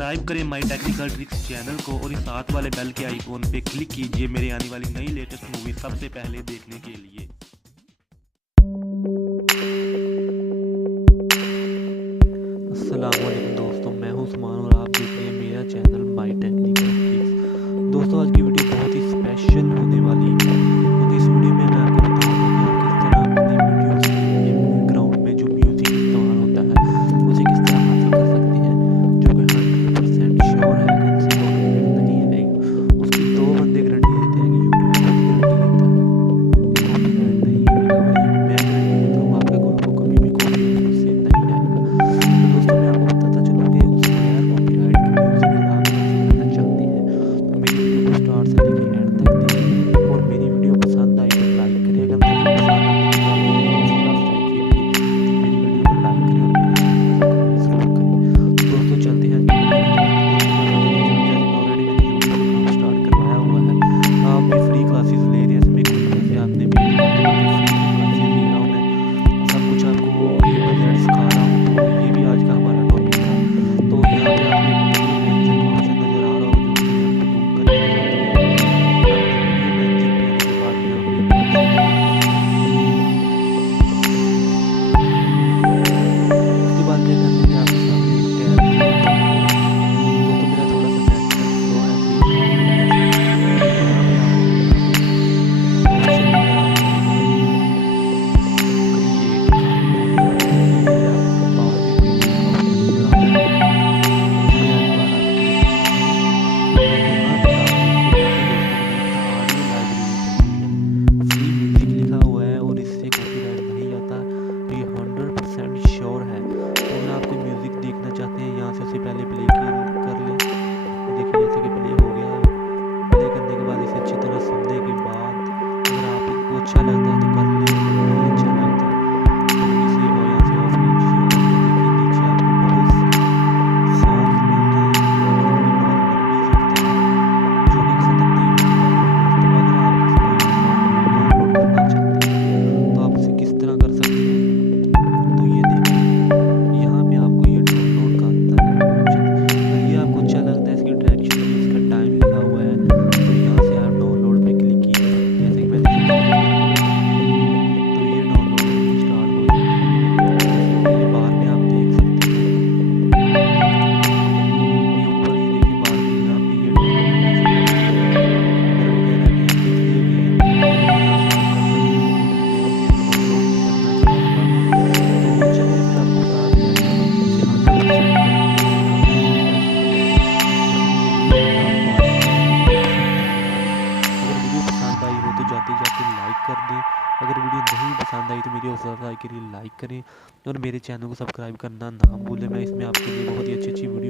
Subscribe करें माई technical tricks channel को और इस साथ वाले बेल के आइकॉन पे क्लिक कीजिए मेरे आने वाली नई लेटेस्ट मूवी सबसे पहले देखने के लिए। अस्सलाम वालेकुम दोस्तों, मैं हूं उस्मान और आप देख रहे हैं मेरा चैनल माई टेक्निकल ट्रिक्स। दोस्तों आज की वीडियो बहुत ही स्पेशल होने वाली है क्योंकि इस वीडियो में मैं आपको बताऊंगा कि आप किस तरह अपनी वीडियोस के बैकग्राउंड में जो म्यूजिक इस्तेमाल होता है उसे किस तरह हासिल कर सकते हैं, जो कि 100% श्योर है कि उनसे कॉपीराइट नहीं आएगा। उसकी दो बंदे गारंटी देते हैं कि यूट्यूब खुद गारंटी देता है कि कॉपीराइट नहीं आएगा, और ये मैं गारंटी देता हूँ आपको कभी भी कॉपीराइट उससे नहीं आएगा। तो दोस्तों मैं आपको बताता चलूँ कि उस बगैर कॉपीराइट के म्यूज़िक अगर आप हासिल करना चाहते हैं तो मेरी वीडियो को स्टार्ट से लेकर एंड तक देखें, और मेरी वीडियो पसंद आई तो लाइक करें, अगर नहीं पसंद आती तो आपको हौसला अफजाई के लिए मेरी वीडियो को लाइक करें और मेरे चैनल को सब्सक्राइब करें। तो दोस्तों चलते हैं वीडियो की तरफ। तो दोस्तों मैं बताता चलूँ, जैसे कि ऑलरेडी मैंने यूट्यूब अकाउंट स्टार्ट करवाया हुआ है। आप भी फ्री क्लासेस ले रहे हैं, इसमें कोई पैसे आपने पे नहीं करने बल्कि फ्री में क्लासेस दे रहा हूँ मैं, सब कुछ आपको A to Z सिखा रहा हूँ। तो ये भी आज का हमारा टॉपिक था। तो यहाँ पे आपको एक वीडियो मेंशन का ऑप्शन नज़र आ रहा होगा जो कि यहाँ पे बूम करके आ जाती है। आपने वीडियो मेंशन पे आने के बाद यहाँ पे आपको ऑप्शन उसके बाद क्या करना है कि आपके सामने एक टैब ओपन होगा। दोस्तों मेरा थोड़ा सा नेट स्लो है तो ये ध्यान में रखें। यहाँ पे आपको ऑप्शन नज़र आ जाएगा क्रिएट का। तो यहाँ पे देखिए ये आपके पास में क्रिएट का ऑप्शन नज़र आ रहा है, इस पे एक बार आप क्लिक कीजिए। तो यहाँ पे आप देखेंगे कि दोस्तों मैंने अपना ऑडियो लाइब्रेरी खोली है, फ्री म्यूजिक लिखा हुआ है और इससे कॉपीराइट नहीं आता। तो ये 100% श्योर है। तो अगर आप कोई म्यूजिक देखना चाहते हैं यहाँ से उसे पहले प्ले कर लें। ये देखिए जैसे कि प्ले हो गया। प्ले करने के बाद इसे अच्छी तरह सुनने के बाद अगर आपको अच्छा लगता है तो कर लें, अगर नहीं अच्छा लगता तो इसे और यहाँ से ऑफ कीजिए। और ये देखिए नीचे आपको बहुत से सॉन्ग मिल जाएंगे और इनकी बहुत लंबी सी किताब है जो कि ख़त्म नहीं होने वाली है। दोस्तों अगर आप किसी कोई भी सॉन्ग को डाउनलोड करना चाहते हैं तो आप उसे किस तरह कर सकते हैं, तो ये देखिए यहाँ पे आपको ये डाउनलोड का आता है ऑप्शन। अगर ये आपको अच्छा लगता है, इसकी डायरेक्शन भी, इसका टाइम लिखा हुआ है, तो यहाँ से आप डाउनलोड पे क्लिक कीजिए। जैसे कि मैंने इसे इंस्टॉल कर लिया तो ये डाउनलोड होनी स्टार्ट हो जाएगी। जैसे कि ये बार में आप देख सकते हैं, ये ऊपर ये देखिए बार में यहाँ पे ये डाउनलोड होना शुरू हो जाएगा। अगर वगैरह के आप लिख देंगे तो यहाँ से आप कर सकते हैं, लेकिन मेरा फिर भी डाउनलोड नहीं करना चाहूँगा। तो चलिए मैं आपको बता दिया कि आप इसे 100% गारंटी है कि आपको कॉपीराइट नहीं आएगा, इसलिए भी आप बार बार इसको देख सकते हैं। अगर वीडियो पसंद आई हो तो जाते जाते लाइक कर दें, अगर वीडियो नहीं पसंद आई तो मेरी हौसला अफजाई के लिए लाइक करें और मेरे चैनल को सब्सक्राइब करना ना भूलें। मैं इसमें आपके लिए बहुत ही अच्छी अच्छी वीडियो